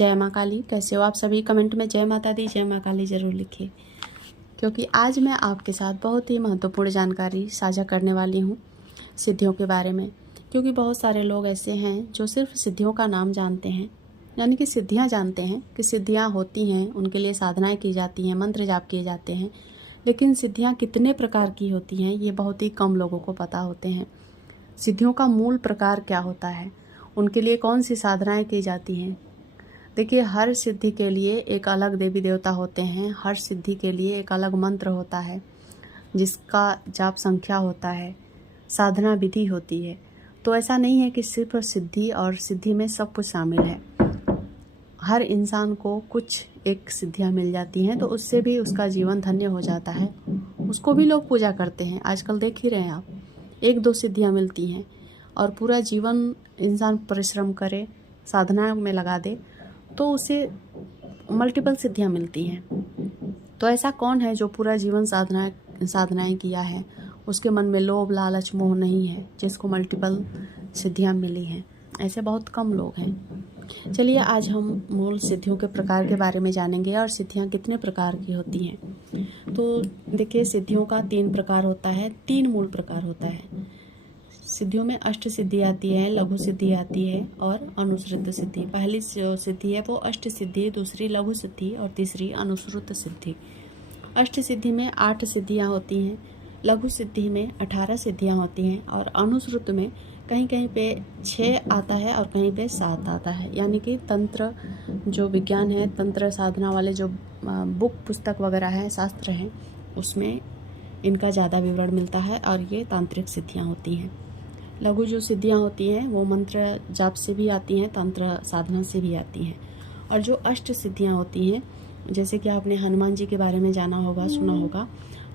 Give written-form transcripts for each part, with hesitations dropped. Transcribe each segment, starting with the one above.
जय माँ काली। कैसे हो आप सभी? कमेंट में जय माता दी, जय माँ काली ज़रूर लिखिए, क्योंकि आज मैं आपके साथ बहुत ही महत्वपूर्ण जानकारी साझा करने वाली हूँ सिद्धियों के बारे में। क्योंकि बहुत सारे लोग ऐसे हैं जो सिर्फ सिद्धियों का नाम जानते हैं, यानी कि सिद्धियाँ जानते हैं कि सिद्धियाँ होती हैं, उनके लिए साधनाएँ की जाती हैं, मंत्र जाप किए जाते हैं, लेकिन सिद्धियाँ कितने प्रकार की होती हैं ये बहुत ही कम लोगों को पता होते हैं। सिद्धियों का मूल प्रकार क्या होता है, उनके लिए कौन सी साधनाएँ की जाती हैं। देखिए, हर सिद्धि के लिए एक अलग देवी देवता होते हैं, हर सिद्धि के लिए एक अलग मंत्र होता है जिसका जाप संख्या होता है, साधना विधि होती है। तो ऐसा नहीं है कि सिर्फ सिद्धि और सिद्धि में सब कुछ शामिल है। हर इंसान को कुछ एक सिद्धियां मिल जाती हैं तो उससे भी उसका जीवन धन्य हो जाता है, उसको भी लोग पूजा करते हैं। आजकल देख ही रहे हैं आप, एक दो सिद्धियां मिलती हैं और पूरा जीवन इंसान परिश्रम करे, साधना में लगा दे तो उसे मल्टीपल सिद्धियां मिलती हैं। तो ऐसा कौन है जो पूरा जीवन साधनाएं किया है, उसके मन में लोभ लालच मोह नहीं है, जिसको मल्टीपल सिद्धियां मिली हैं? ऐसे बहुत कम लोग हैं। चलिए आज हम मूल सिद्धियों के प्रकार के बारे में जानेंगे और सिद्धियां कितने प्रकार की होती हैं। तो देखिए, सिद्धियों का 3 प्रकार होता है, 3 मूल प्रकार होता है। सिद्धियों में अष्ट सिद्धि आती है, लघु सिद्धि आती है और अनुश्रुत सिद्धि। पहली जो सिद्धि है वो अष्ट सिद्धि, दूसरी लघु सिद्धि और तीसरी अनुश्रुत सिद्धि। अष्ट सिद्धि में 8 सिद्धियां होती हैं, लघु सिद्धि में 18 सिद्धियां होती हैं और अनुश्रुत में कहीं कहीं पे 6 आता है और कहीं पे 7 आता है। यानी कि तंत्र जो विज्ञान है, तंत्र साधना वाले जो बुक पुस्तक वगैरह हैं, शास्त्र हैं, उसमें इनका ज़्यादा विवरण मिलता है और ये तांत्रिक सिद्धियां होती हैं। लघु जो सिद्धियां होती हैं वो मंत्र जाप से भी आती हैं, तंत्र साधना से भी आती हैं। और जो अष्ट सिद्धियां होती हैं, जैसे कि आपने हनुमान जी के बारे में जाना होगा, सुना होगा।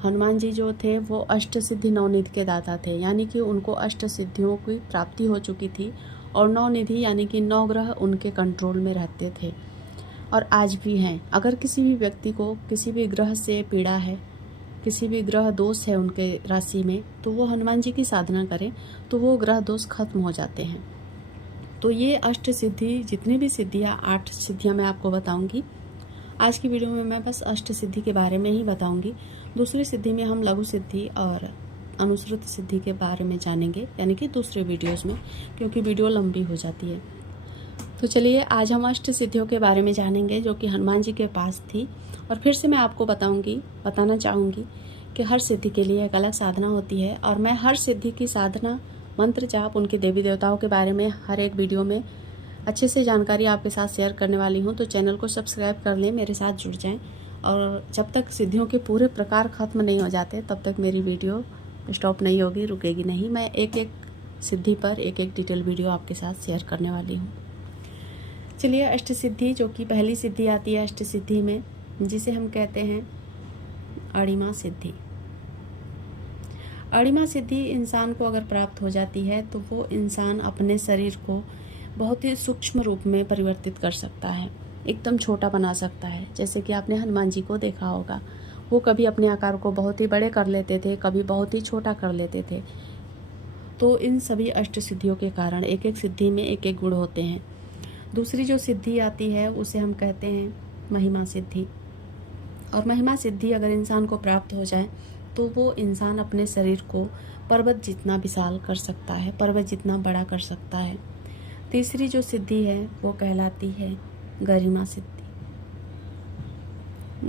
हनुमान जी जो थे वो अष्ट सिद्धि नवनिधि के दाता थे, यानी कि उनको अष्ट सिद्धियों की प्राप्ति हो चुकी थी और नवनिधि यानी कि 9 ग्रह उनके कंट्रोल में रहते थे और आज भी हैं। अगर किसी भी व्यक्ति को किसी भी ग्रह से पीड़ा है, किसी भी ग्रह दोष है उनके राशि में, तो वो हनुमान जी की साधना करें तो वो ग्रह दोष खत्म हो जाते हैं। तो ये अष्ट सिद्धि, जितनी भी सिद्धियाँ 8 सिद्धियाँ मैं आपको बताऊंगी। आज की वीडियो में मैं बस अष्ट सिद्धि के बारे में ही बताऊंगी। दूसरी सिद्धि में हम लघु सिद्धि और अनुश्रुत सिद्धि के बारे में जानेंगे, यानी कि दूसरे वीडियोस में, क्योंकि वीडियो लंबी हो जाती है। तो चलिए आज हम अष्ट सिद्धियों के बारे में जानेंगे जो कि हनुमान जी के पास थी। और फिर से मैं आपको बताना चाहूँगी कि हर सिद्धि के लिए एक अलग साधना होती है और मैं हर सिद्धि की साधना, मंत्र जाप, उनके देवी देवताओं के बारे में हर एक वीडियो में अच्छे से जानकारी आपके साथ शेयर करने वाली हूँ। तो चैनल को सब्सक्राइब कर लें, मेरे साथ जुड़ जाएं और जब तक सिद्धियों के पूरे प्रकार खत्म नहीं हो जाते तब तक मेरी वीडियो स्टॉप नहीं होगी, रुकेगी नहीं। मैं एक एक सिद्धि पर एक एक डिटेल वीडियो आपके साथ शेयर करने वाली हूँ। चलिए, अष्ट सिद्धि, जो कि पहली सिद्धि आती है अष्ट सिद्धि में, जिसे हम कहते हैं अणिमा सिद्धि। अणिमा सिद्धि इंसान को अगर प्राप्त हो जाती है तो वो इंसान अपने शरीर को बहुत ही सूक्ष्म रूप में परिवर्तित कर सकता है, एकदम छोटा बना सकता है। जैसे कि आपने हनुमान जी को देखा होगा, वो कभी अपने आकार को बहुत ही बड़े कर लेते थे, कभी बहुत ही छोटा कर लेते थे। तो इन सभी अष्ट सिद्धियों के कारण एक एक सिद्धि में एक एक गुण होते हैं। दूसरी जो सिद्धि आती है उसे हम कहते हैं महिमा सिद्धि। और महिमा सिद्धि अगर इंसान को प्राप्त हो जाए तो वो इंसान अपने शरीर को पर्वत जितना विशाल कर सकता है, पर्वत जितना बड़ा कर सकता है। तीसरी जो सिद्धि है वो कहलाती है गरिमा सिद्धि।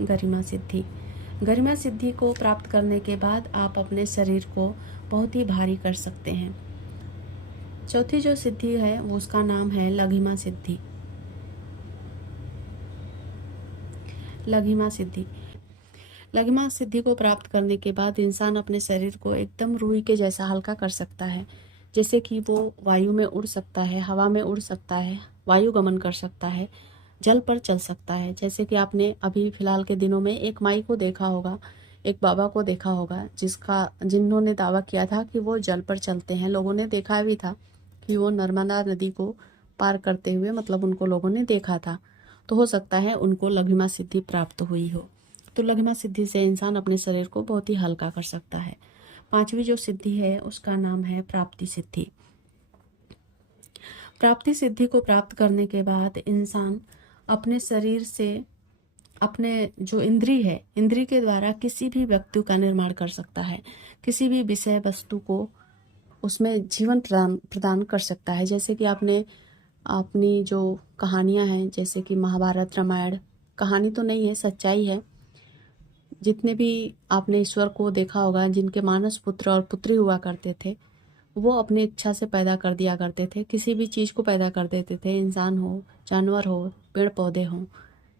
गरिमा सिद्धि, गरिमा सिद्धि को प्राप्त करने के बाद आप अपने शरीर को बहुत ही भारी कर सकते हैं। चौथी जो सिद्धि है वो उसका नाम है लघिमा सिद्धि। लघिमा सिद्धि, लघिमा सिद्धि को प्राप्त करने के बाद इंसान अपने शरीर को एकदम रुई के जैसा हल्का कर सकता है। जैसे कि वो वायु में उड़ सकता है, हवा में उड़ सकता है, वायु गमन कर सकता है, जल पर चल सकता है। जैसे कि आपने अभी फिलहाल के दिनों में एक माई को देखा होगा, एक बाबा को देखा होगा, जिन्होंने दावा किया था कि वो जल पर चलते हैं। लोगों ने देखा भी था कि वो नर्मदा नदी को पार करते हुए, मतलब उनको लोगों ने देखा था। तो हो सकता है उनको लघिमा सिद्धि प्राप्त हुई हो। तो लघिमा सिद्धि से इंसान अपने शरीर को बहुत ही हल्का कर सकता है। पांचवी जो सिद्धि है उसका नाम है प्राप्ति सिद्धि। प्राप्ति सिद्धि को प्राप्त करने के बाद इंसान अपने शरीर से, अपने जो इंद्री के द्वारा किसी भी व्यक्ति का निर्माण कर सकता है, किसी भी विषय वस्तु को उसमें जीवन प्रदान कर सकता है। जैसे कि आपने अपनी जो कहानियां हैं, जैसे कि महाभारत, रामायण, कहानी तो नहीं है, सच्चाई है। जितने भी आपने ईश्वर को देखा होगा, जिनके मानस पुत्र और पुत्री हुआ करते थे, वो अपनी इच्छा से पैदा कर दिया करते थे, किसी भी चीज़ को पैदा कर देते थे, इंसान हो, जानवर हो, पेड़ पौधे हों,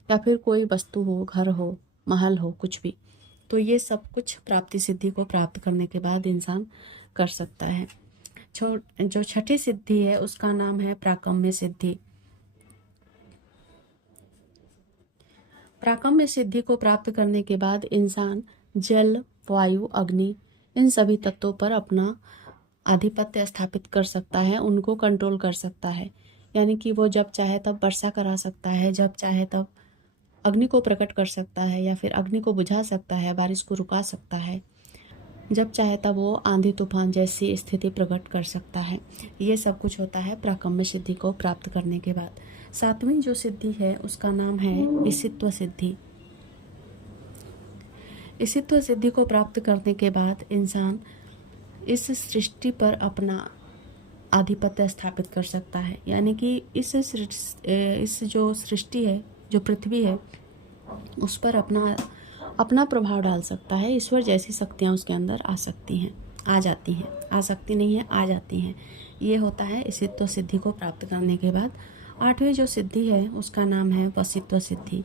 या फिर कोई वस्तु हो, घर हो, महल हो, कुछ भी। तो ये सब कुछ प्राप्ति सिद्धि को प्राप्त करने के बाद इंसान कर सकता है। जो छठी सिद्धि है उसका नाम है प्राकम्य सिद्धि। प्राकम्य सिद्धि को प्राप्त करने के बाद इंसान जल, वायु, अग्नि, इन सभी तत्वों पर अपना आधिपत्य स्थापित कर सकता है, उनको कंट्रोल कर सकता है। यानी कि वो जब चाहे तब वर्षा करा सकता है, जब चाहे तब अग्नि को प्रकट कर सकता है, या फिर अग्नि को बुझा सकता है, बारिश को रुका सकता है, जब चाहे तब वो आंधी तूफान जैसी स्थिति प्रकट कर सकता है। ये सब कुछ होता है प्राकम्य सिद्धि को प्राप्त करने के बाद। सातवीं जो सिद्धि है उसका नाम है ईशित्व सिद्धि। ईशित्व सिद्धि को प्राप्त करने के बाद इंसान इस सृष्टि पर अपना आधिपत्य स्थापित कर सकता है। यानी कि इस जो सृष्टि है, जो पृथ्वी है, उस पर अपना प्रभाव डाल सकता है। ईश्वर जैसी शक्तियाँ उसके अंदर आ सकती हैं, आ जाती हैं, आ सकती नहीं है, आ जाती हैं। ये होता है ईशित्व सिद्धि को प्राप्त करने के बाद। आठवीं जो सिद्धि है उसका नाम है वशित्व सिद्धि।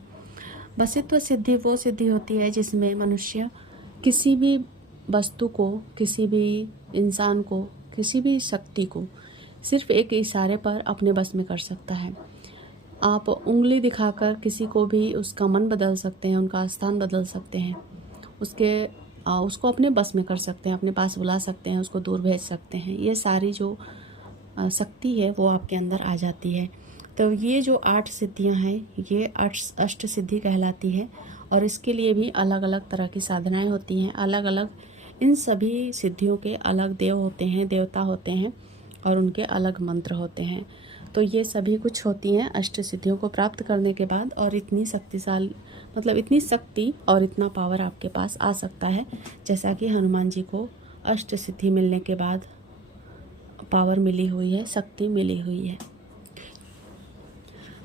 वशित्व सिद्धि वो सिद्धि होती है जिसमें मनुष्य किसी भी वस्तु को, किसी भी इंसान को, किसी भी शक्ति को सिर्फ एक इशारे पर अपने बस में कर सकता है। आप उंगली दिखाकर किसी को भी उसका मन बदल सकते हैं, उनका स्थान बदल सकते हैं, उसको अपने बस में कर सकते हैं, अपने पास बुला सकते हैं, उसको दूर भेज सकते हैं। ये सारी जो शक्ति है वो आपके अंदर आ जाती है। तो ये जो 8 सिद्धियां हैं ये अष्ट सिद्धि कहलाती है। और इसके लिए भी अलग अलग तरह की साधनाएं होती हैं, अलग अलग इन सभी सिद्धियों के अलग देव होते हैं, देवता होते हैं, और उनके अलग मंत्र होते हैं। तो ये सभी कुछ होती हैं अष्ट सिद्धियों को प्राप्त करने के बाद। और इतनी शक्तिशाली, मतलब इतनी शक्ति और इतना पावर आपके पास आ सकता है, जैसा कि हनुमान जी को अष्ट सिद्धि मिलने के बाद पावर मिली हुई है, शक्ति मिली हुई है।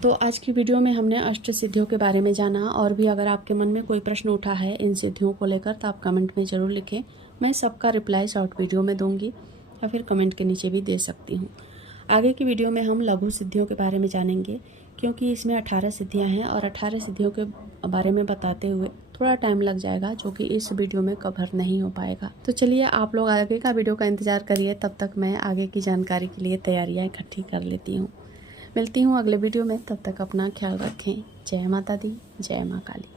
तो आज की वीडियो में हमने अष्ट सिद्धियों के बारे में जाना। और भी अगर आपके मन में कोई प्रश्न उठा है इन सिद्धियों को लेकर तो आप कमेंट में ज़रूर लिखें। मैं सबका रिप्लाई शॉर्ट वीडियो में दूंगी, या फिर कमेंट के नीचे भी दे सकती हूँ। आगे की वीडियो में हम लघु सिद्धियों के बारे में जानेंगे, क्योंकि इसमें 18 सिद्धियाँ हैं, और 18 सिद्धियों के बारे में बताते हुए थोड़ा टाइम लग जाएगा, जो कि इस वीडियो में कवर नहीं हो पाएगा। तो चलिए आप लोग आगे का वीडियो का इंतज़ार करिए, तब तक मैं आगे की जानकारी के लिए तैयारियाँ इकट्ठी कर लेती हूँ। मिलती हूँ अगले वीडियो में, तब तक अपना ख्याल रखें। जय माता दी, जय माँ काली।